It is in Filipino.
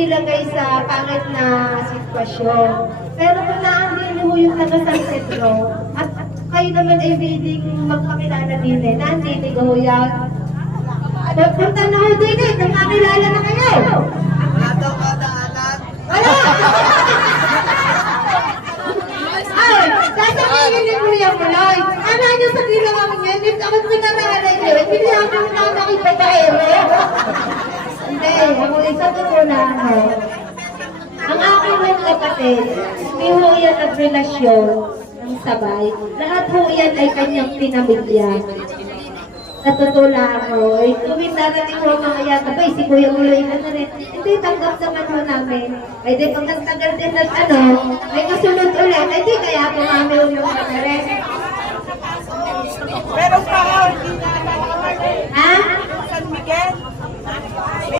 ilagay sa pangit na sitwasyon. Pero kung naandin mo yung taga San Pedro, at kayo naman ay bidding magpakilala din eh, naandin ko yan. Punta na ho din eh, kung makilala na kayo. Wala daw kadaanan. Wala! Ay, sasabihin ni Kuya Muloy, ano nyo sa ginawa mo yun? Hindi ako pinaralay nyo, hindi ako nakakita pa Hindi, ako isa ko na ako. Ang aking mga kapatid, hindi ho yan nagrelasyon ng sabay. Lahat ho yan ay kanyang pinamilya. Natutula ako, tuwing narating mo mga yata ba, si Kuya Muloy na rin. Hindi, tanggap naman mo namin. Ay di, pag nagtagal din ng may kasunod ulit, ay di, kaya tumami yung mga rin. Pero sa hindi na Ha? San Miguel.